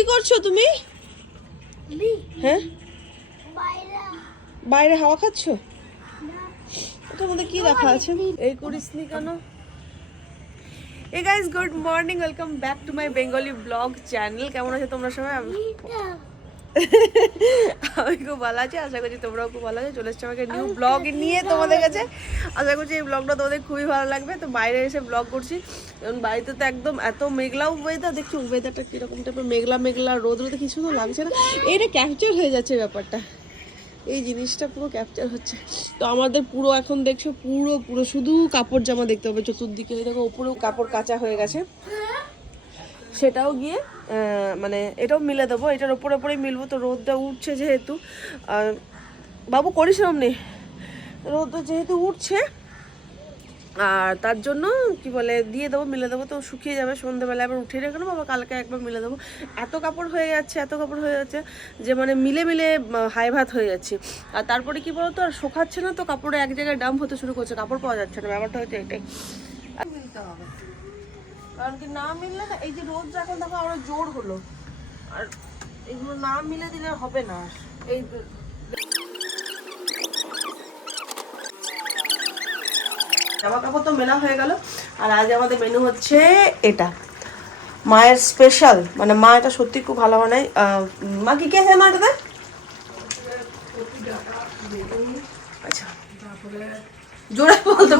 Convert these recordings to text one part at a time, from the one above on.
কি করছো তুমি? হ্যাঁ, বাইরে হাওয়া খাচ্ছ? ওটার মধ্যে কি রাখা আছে? এই করিসনি কেন? এই guys, good morning, welcome back to my Bengali blog channel. কেমন আছো তোমরা সবাই? আমি খুব ভালো আছি, আশা করছি তোমরাও খুব ভালো আছো। চলে এসছি আমাকে নিউ ব্লগ নিয়ে তোমাদের কাছে। আশা করছি এই ব্লগটা তোমাদের খুবই ভালো লাগবে। তো বাইরে এসে ব্লগ করছি, এবং বাড়িতে তো একদম এত মেঘলাও ওয়েদার, দেখছি ওয়েদারটা কীরকম টাইপের, মেঘলা মেঘলা, রোদ রোদে কিছু তো লাগছে না। এইটা ক্যাপচার হয়ে যাচ্ছে ব্যাপারটা, এই জিনিসটা পুরো ক্যাপচার হচ্ছে। তো আমাদের পুরো এখন দেখছো পুরো পুরো শুধু কাপড় জামা দেখতে হবে চতুর্দিকে। দেখো উপরেও কাপড় কাচা হয়ে গেছে, সেটাও গিয়ে মানে এটাও মিলে দেবো, এটার ওপরে ওপরেই মিলবো। তো রোদটা উঠছে যেহেতু, বাবু করিস এমনি, রোদটা যেহেতু উঠছে আর তার জন্য কি বলে দিয়ে দেবো, মিলে দেবো, তো শুকিয়ে যাবে সন্ধ্যেবেলা। আবার উঠিয়ে রেখে নেবো, আবার কালকে একবার মিলে দেবো। এত কাপড় হয়ে যাচ্ছে, এত কাপড় হয়ে যাচ্ছে যে মানে মিলে মিলে হাই ভাত হয়ে যাচ্ছে। আর তারপরে কি বলতো, আর শোকাচ্ছে না, তো কাপড়ে এক জায়গায় ডাম্প হতে শুরু করছে, কাপড় পাওয়া যাচ্ছে না। ব্যাপারটা হচ্ছে এটাই, মিলতে হবে। কারণ কি না মিললে না, এই যে রোদ এখন দেখো আরো জোর হলো, আর এগুলো না মিলে দিলে হবে না। এই জামা কাপড় তো মেলা হয়ে গেল, আর আজ আমাদের মেনু হচ্ছে এটা মায়ের স্পেশাল। মানে মা এটা সত্যি খুব ভালো বানায়। মা কি কি আছে মা এটাতে? আচ্ছা, জোরে বলতে।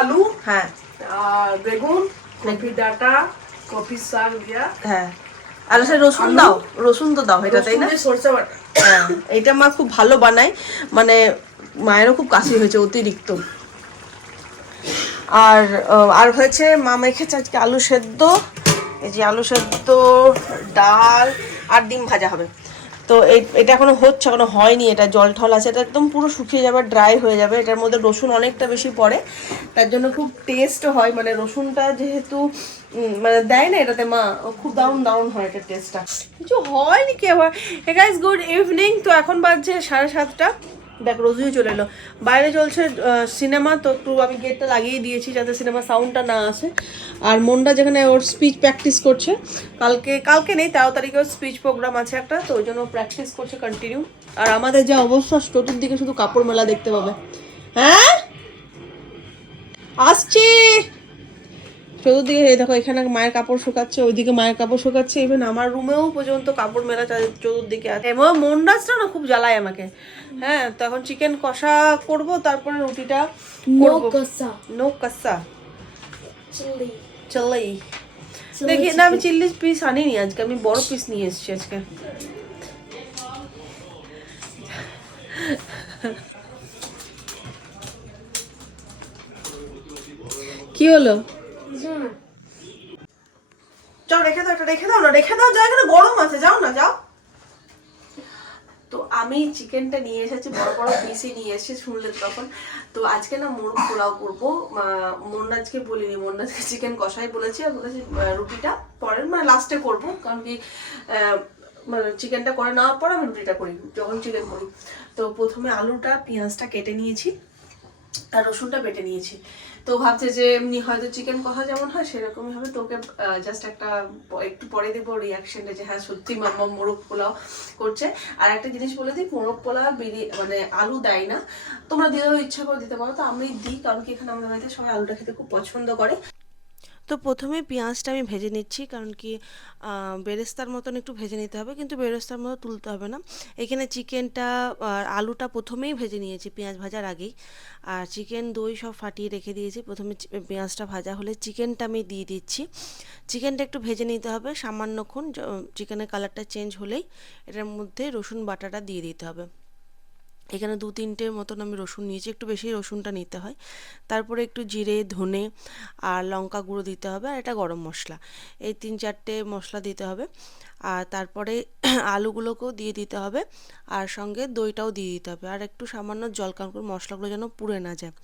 আলু, হ্যাঁ, আর বেগুন, কফি ডাটা, কফি শাক দিয়া, হ্যাঁ, আর সে রসুন দাও, রসুন তো দাও এটা, তাই না? সরষে বাটা। হ্যাঁ, এটা মা খুব ভালো বানায়, মানে মায়েরও খুব কাশি হয়েছে অতিরিক্ত। আর আর হয়েছে মা মেখেছে আজকে আলু সেদ্ধ, এই যে আলু সেদ্ধ, ডাল আর ডিম ভাজা হবে। তো এটা এখনো হচ্ছে, এখনো হয়নি, এটা জল ঠল আছে, এটা একদম পুরো শুকিয়ে যাবে, ড্রাই হয়ে যাবে। এটার মধ্যে রসুন অনেকটা বেশি পড়ে, তার জন্য খুব টেস্ট হয়। মানে রসুনটা যেহেতু মানে দেয় না এটাতে মা, খুব দারুণ দারুণ হয় এটা টেস্টটা। কিছু হয়নি কি আবার। Hey guys, good evening. তো এখন বাজছে 7:30। দেখ রোজই চলে এলো। বাইরে চলছে সিনেমা, তো একটু আমি গেটটা লাগিয়ে দিয়েছি যাতে সিনেমা সাউন্ডটা না আসে। আর মনটা যেখানে ওর স্পিচ প্র্যাকটিস করছে, কালকে কালকে নেই, 13 তারিখে ওর স্পিচ প্রোগ্রাম আছে একটা, তো ওই জন্য প্র্যাকটিস করছে কন্টিনিউ। আর আমাদের যে অবস্থা, চতুর্দিকে শুধু কাপড় মেলা দেখতে পাবে। হ্যাঁ, আসছি। চতুর্দিকে এই দেখো, এখানে মায়ের কাপড় শুকাচ্ছে, ওইদিকে মায়ের কাপড় শুকাচ্ছে, ইভেন আমার রুমেও পর্যন্ত কাপড় মেলা চতুর্দিকে আছে। মন্ডাসটা না খুব জ্বালায় আমাকে। হ্যাঁ, তো এখন চিকেন কষা করব, তারপরে রুটিটা করবো। নো কষা, চিল্লি। দেখি না, আমি চিল্লি পিস আনিনি আজকে, আমি বড় পিস নিয়ে এসেছি আজকে। কি হলো? যাও রেখে দাও, এটা রেখে দাও না, রেখে দাও, যাও, এখানে গরম আছে, যাও না, যাও। তো আমি চিকেনটা নিয়ে এসেছি, বড় বড় পিসই নিয়ে এসেছি, শুনলে তখন। তো আজকে না মোরগ পোলাও করবো। মন্নাজকে বলিনি, মন্নাজকে চিকেন কষাই বলেছি, আর বলেছি রুটিটা পরে মানে লাস্টে করবো, কারণ কি মানে চিকেনটা করে নেওয়ার পর আমি রুটিটা করি যখন চিকেন করি। তো প্রথমে আলুটা পেঁয়াজটা কেটে নিয়েছি, আর রসুনটা বেটে নিয়েছি। তো ভাবছে যে এমনি হয়তো চিকেন কষা যেমন হয় সেরকমই হবে। তো ওকে জাস্ট একটু পরে দেবো রিয়াকশনটা, যে হ্যাঁ সত্যি মাম্মা মোরগ পোলাও করছে। আর একটা জিনিস বলে দিই, মোরগ পোলাও মানে আলু দেয় না, তোমরা দিলেও ইচ্ছা করে দিতে পারো, তো আমি দিই, কারণ কি এখানে আমাদের বাড়িতে সবাই আলুটা খেতে খুব পছন্দ করে। তো প্রথমে পেঁয়াজটা আমি ভেজে নিচ্ছি, কারণ কি বেরেস্তার মতন একটু ভেজে নিতে হবে, কিন্তু বেরেস্তার মতো তুলতে হবে না। এখানে চিকেনটা আর আলুটা প্রথমেই ভেজে নিয়েছি পেঁয়াজ ভাজার আগেই, আর চিকেন দই সব ফাটিয়ে রেখে দিয়েছি। প্রথমে পেঁয়াজটা ভাজা হলে চিকেনটা আমি দিয়ে দিচ্ছি। চিকেনটা একটু ভেজে নিতে হবে সামান্যক্ষণ, চিকেনের কালারটা চেঞ্জ হলেই এটার মধ্যে রসুন বাটাটা দিয়ে দিতে হবে। এখানে 2-3টে মতন আমি রসুন নিয়েছি, একটু বেশি রসুনটা নিতে হয়। তারপরে একটু জিরে, ধনে আর লঙ্কা গুঁড়ো দিতে হবে, আর এটা গরম মশলা, এই 3-4টে মশলা দিতে হবে। আর তারপরে আলুগুলোকেও দিয়ে দিতে হবে, আর সঙ্গে দইটাও দিয়ে দিতে হবে, আর একটু সামান্য জল, কারণ করে মশলাগুলো যেন পুড়ে না যায়।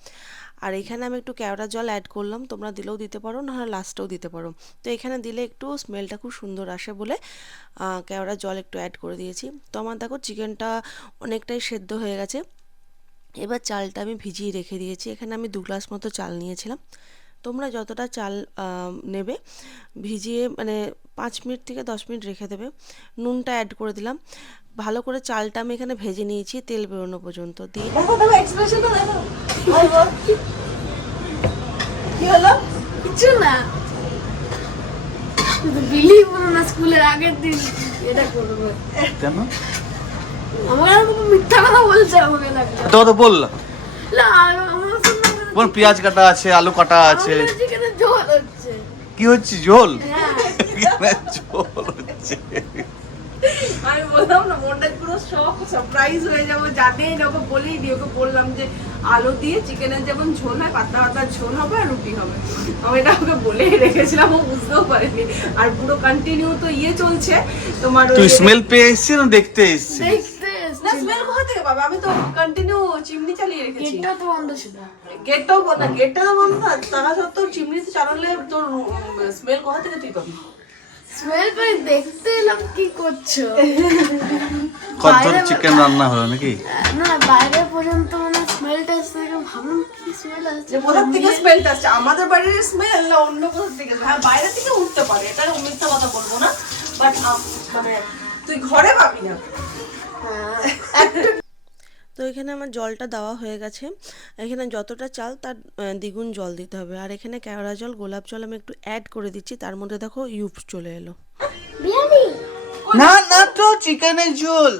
আর এখানে আমি একটু কেওড়া জল অ্যাড করলাম, তোমরা দিলেও দিতে পারো, নাহলে লাস্টেও দিতে পারো। তো এখানে দিলে একটু স্মেলটা খুব সুন্দর আসে বলে কেওড়া জল একটু অ্যাড করে দিয়েছি। তো আমার দেখো চিকেনটা অনেকটাই সেদ্ধ হয়ে গেছে। এবার চালটা আমি ভিজিয়ে রেখে দিয়েছি, এখানে আমি 2 গ্লাস মতো চাল নিয়েছিলাম, তোমরা যতটা চাল নেবে ভিজিয়ে মানে 5 মিনিট থেকে 10 মিনিট রেখে দেবে। নুনটা অ্যাড করে দিলাম। ভালো করে চালটা আমি এখানে ভেজে নিয়েছি তেল বেরোনো পর্যন্ত দিয়ে। দেখো দেখো এক্সপ্রেশনটা দেখো। কি হলো? কিছু না, বিলিভ করো না, স্কুলের আগের দিন এটা করবো। কেন? আমার আর কোনো মিথ্যা কথা বলছে আমাকে লাগলো। তো তো বললাম না, আমার শুনলাম কোন পেঁয়াজ কাটা আছে, আলু কাটা আছে, চিকেনের ঝোল হচ্ছে। কি হচ্ছে ঝোল? হ্যাঁ, ঝোল হচ্ছে। আমি বললাম না, মনটা পুরো শক সারপ্রাইজ হয়ে যাবো, জানেই না, ওকে বলেই নি, ওকে বললাম যে আলু দিয়ে চিকেনের যেমন ঝোল হয় পাতলা পাতলা ঝোল হবে আর রুটি হবে। আমি এটা ওকে বলেই রেখেছিলাম, ও বুঝতেও পারেনি। আর পুরো কন্টিনিউ তো চলছে তোমার। তুই স্মেল পেয়ে এসেছিস না দেখতে এসেছিস? দেখতে না, স্মেল কোথা থেকে পাবে? আমি তো কন্টিনিউ চিমনি চালিয়ে রেখেছি। গেটটা তো বন্ধ ছিল। গেটটাও বন্ধ, গেটটা তো বন্ধ না, তারা সত্ত্বেও চিমনিতে চালালে তোর স্মেল কোথা থেকে তুই পাবি? স্মেল পাই, দেখতে এলাম কি করছো। কত চিকেন রান্না হলো নাকি? না, বাইরে পর্যন্ত মানে স্মেলটা আসছে, ভাবলাম কি স্মেল আসছে। যে কোথা থেকে স্মেলটা আসছে, আমাদের বাড়ির স্মেল না অন্য কোথা থেকে? হ্যাঁ, বাইরে থেকে উঠতে পারে, এটা মিথ্যা কথা বলবো না, বাট মানে তুই ঘরে পাবি না। তো এখানে আমার জলটা দেওয়া হয়ে গেছে। এখানে যতটা চাল তার দ্বিগুণ জল দিতে হবে। আর এখানে কেওড়া জল, গোলাপ জল আমি একটু অ্যাড করে দিচ্ছি। তার মধ্যে দেখো ইউপ চলে এলো। না না, তো চিকেনের ঝোল,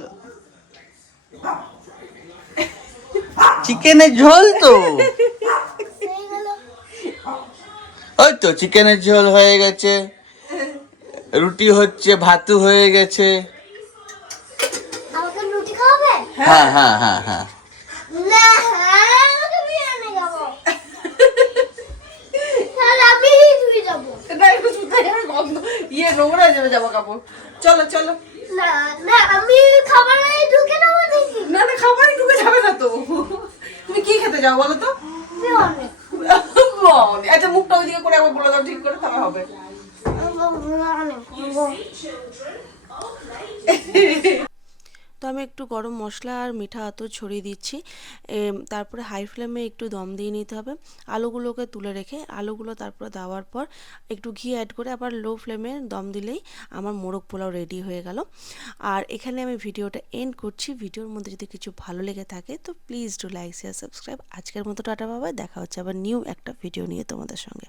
চিকেনের ঝোল তো ওই তো চিকেনের ঝোল হয়ে গেছে, রুটি হচ্ছে, ভাতু হয়ে গেছে। আমাকে রুটি খাওয়াবে? হ্যাঁ হ্যাঁ হ্যাঁ হ্যাঁ। না, আমাকে বিরিয়ানি খাবো। তাহলে আমি ধুয়ে যাবো। না, একটু কোথায় যাবে, গন্ধ নোংরা হয়ে যাবে জামা কাপড়। চলো চলো। না না, আমি খাবারে ঢুকে নেবো দেখি। না না, খাবারই ঢুকে যাবে না তো। তুমি কি খেতে যাও বলো তো? বিরিয়ানি। আচ্ছা, মুখটা ওইদিকে করে একবার বলে দাও, ঠিক করে খাওয়া হবে। বিরিয়ানি খাবো। তো আমি একটু গরম মশলা আর মিঠা আতর ছড়িয়ে দিচ্ছি। তারপরে হাই ফ্লেমে একটু দম দিয়ে নিতে হবে। আলুগুলোকে তুলে রেখে আলুগুলো তারপরে দেওয়ার পর একটু ঘি অ্যাড করে আবার লো ফ্লেমে দম দিলেই আমার মোরগ পোলাও রেডি হয়ে গেল। আর এখানে আমি ভিডিওটা এন্ড করছি। ভিডিওর মধ্যে যদি কিছু ভালো লেগে থাকে তো please do like, share, subscribe. আজকের মতো টাটা, বাবাই। দেখা হচ্ছে আবার নিউ একটা ভিডিও নিয়ে তোমাদের সঙ্গে।